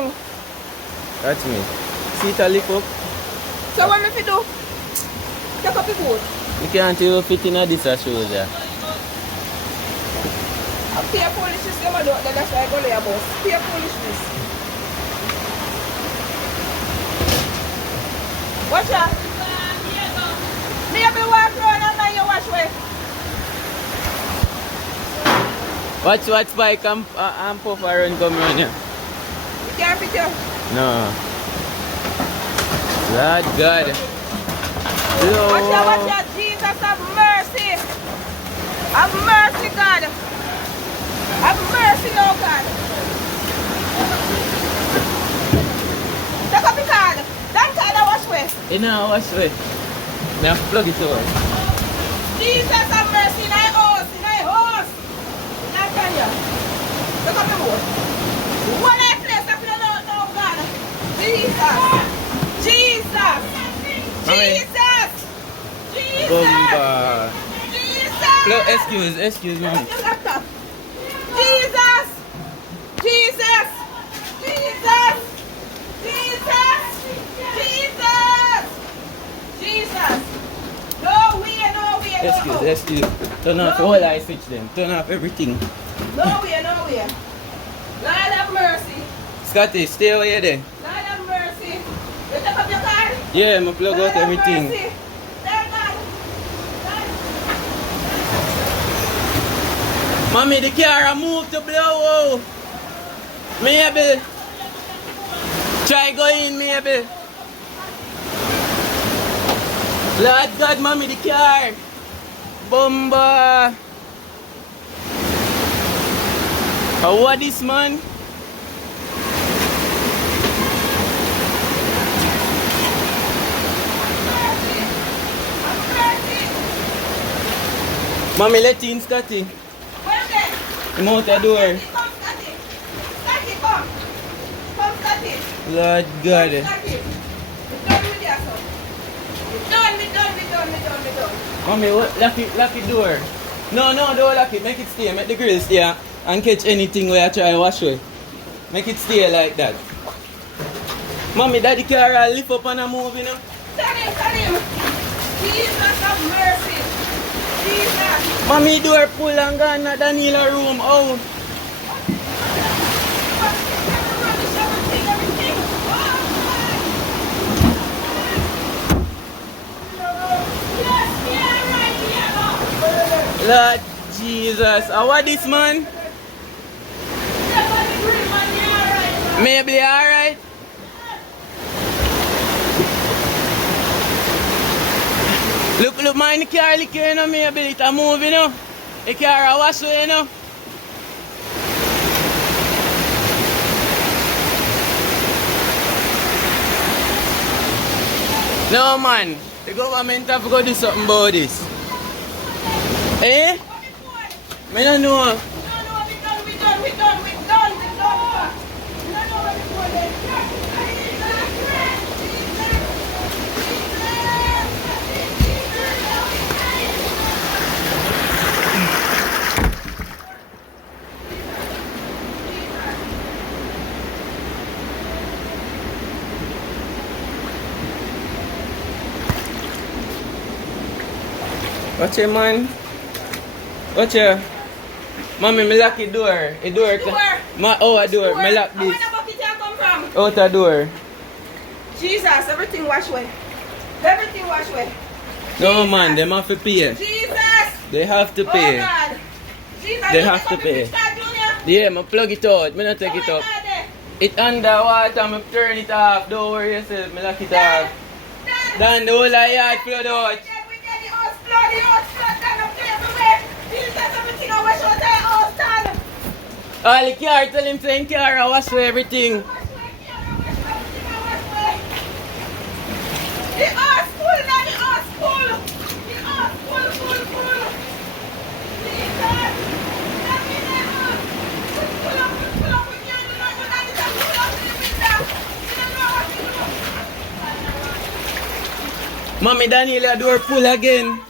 That's me. See it a lift up? So what if you do? Take up the boat. You can't even fit in a this shoes there. A pure foolishness them a do, that's why I go there boss. Pure foolishness. Watch out. Me have to walk around and mind you watch way. Watch Spike and Puff around come around here. You can't fit you. No. Lord God. Watch out, Jesus, have mercy. Have mercy, God. Have mercy, oh God. Take up the card. That card I wash way. You know, wash way. I have to plug it over. Jesus, have mercy in my house. In my house. I tell you. Take up the boat. One night place, I feel no God. Jesus. Jesus. Jesus. Jesus. Bomba. Jesus. Excuse me. Jesus. Jesus. Jesus. Jesus. Jesus. Jesus. No way. Excuse. Turn off the whole light switch then. Turn off everything. No way. Lord have mercy. Scotty, stay over here then. Lord have mercy. You take up your car? Yeah, I'm plug out everything. Mercy. Mommy, the car moved to blow. Maybe. Try go in, maybe. Lord God, mommy, the car. Bomba. What this, man? Mommy, let in, Scotty. Come out the door. Scotty, come. Come, Scotty. Lord God. Scotty. We're done. Mommy, lock the door. No, don't lock it. Make it stay. Make the grill stay and catch anything where I try wash it. Make it stay like that. Mommy, daddy car lift up and move, you know. Stand him. Jesus have mercy. Jesus. Mommy, door pull and gone at Daniela room. Oh. Lord Jesus. What this, man? Maybe alright. Look, man, the car lick here, you know, maybe it's a move, you know. The car a wash away, you know. No, man. The government have to go do something about this. Eh? I don't know. We done. Watch your man. Watch your. Mommy, me lock the door. A door. A door. Me lock this. Where the bucket here come from? Out the door. Jesus, everything wash away. No, man, they have to pay. Jesus. They have to pay. Oh God. Jesus, They have to pay. Yeah, me plug it out. Me not take it up. It underwater. Me turn it off. Don't worry yourself. Me lock it off. Then the whole yard flood out. All the car, tell him saying car, I wash away everything. The earth full. Mommy, Daniela, door pull again.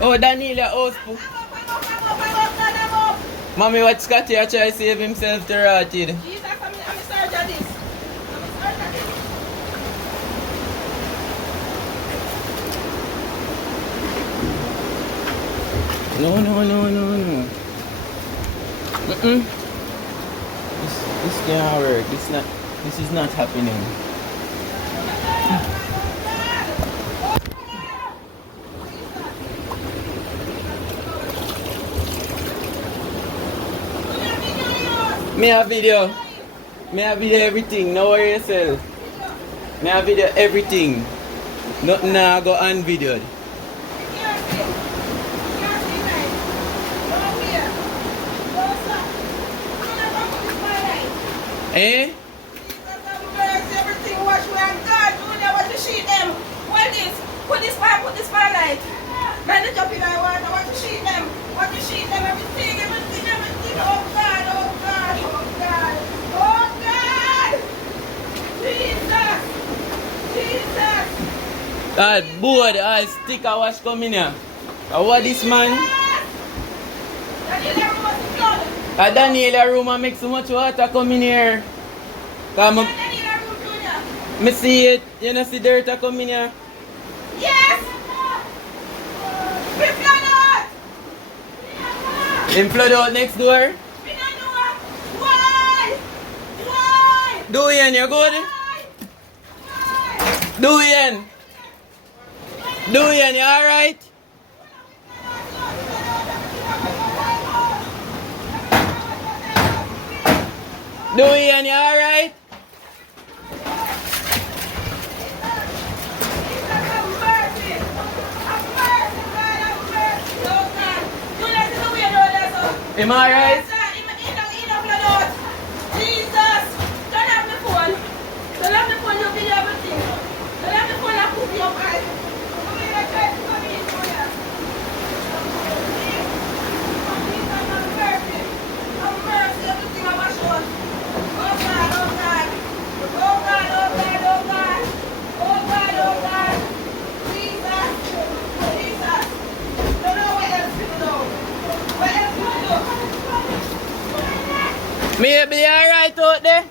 Oh, Daniela, house pull. Mommy, what Scotty I try to save himself to rotted. Jesus, I'm sorry for this. I'm sorry for this. No. This can't work. This is not happening. Me have video. Me have video everything. No worry yourself. Me have video everything. Nothing now go unvideoed. Eh? Everything wash we are God. Do that what you sheet them. What this? Put this spotlight. Man, the jump in I want. What you sheet them. What you sheet them. Everything. Oh God. Jesus. God, board, stick a wash come in here. What this man? Daniela room and make so much water come in here. Come me see it. You know see dirt a come in here. Yes. We flood out. Them flood out next door. We don't know why. Do it, you good? Do it. You alright? Do it, you alright? Am I right? Jesus! Don't have the phone. Don't have the phone, you'll be everything. Don't have the phone, I'll put you up. I'm going to try to come in for you. Have mercy, everything I'm sure. Oh God. Jesus. Don't know what else to do. What else to do? Me be alright out there?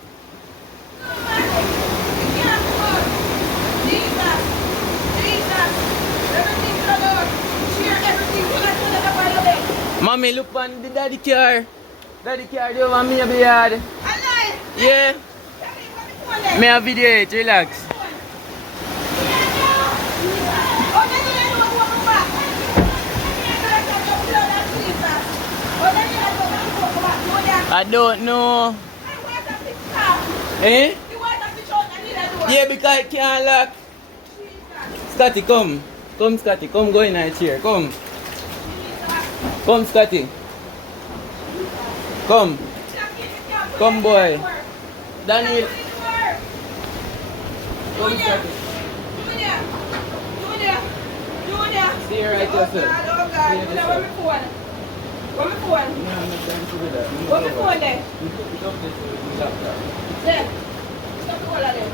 Mommy, look on the daddy car. Daddy car, do want me a yard. Yeah. Me a video it, relax. I don't know. Eh? Yeah, because I can't lock. Scotty, come. Come, Scotty. Come, go in our chair. Come. Come, Scotty. Come. Come, boy. Daniel. Come, Scotty. Stay right there, sir. Where's my phone? No, I'm not trying to do that. Where's my phone then? You put it up there so we can lock that. There. Stop all of them.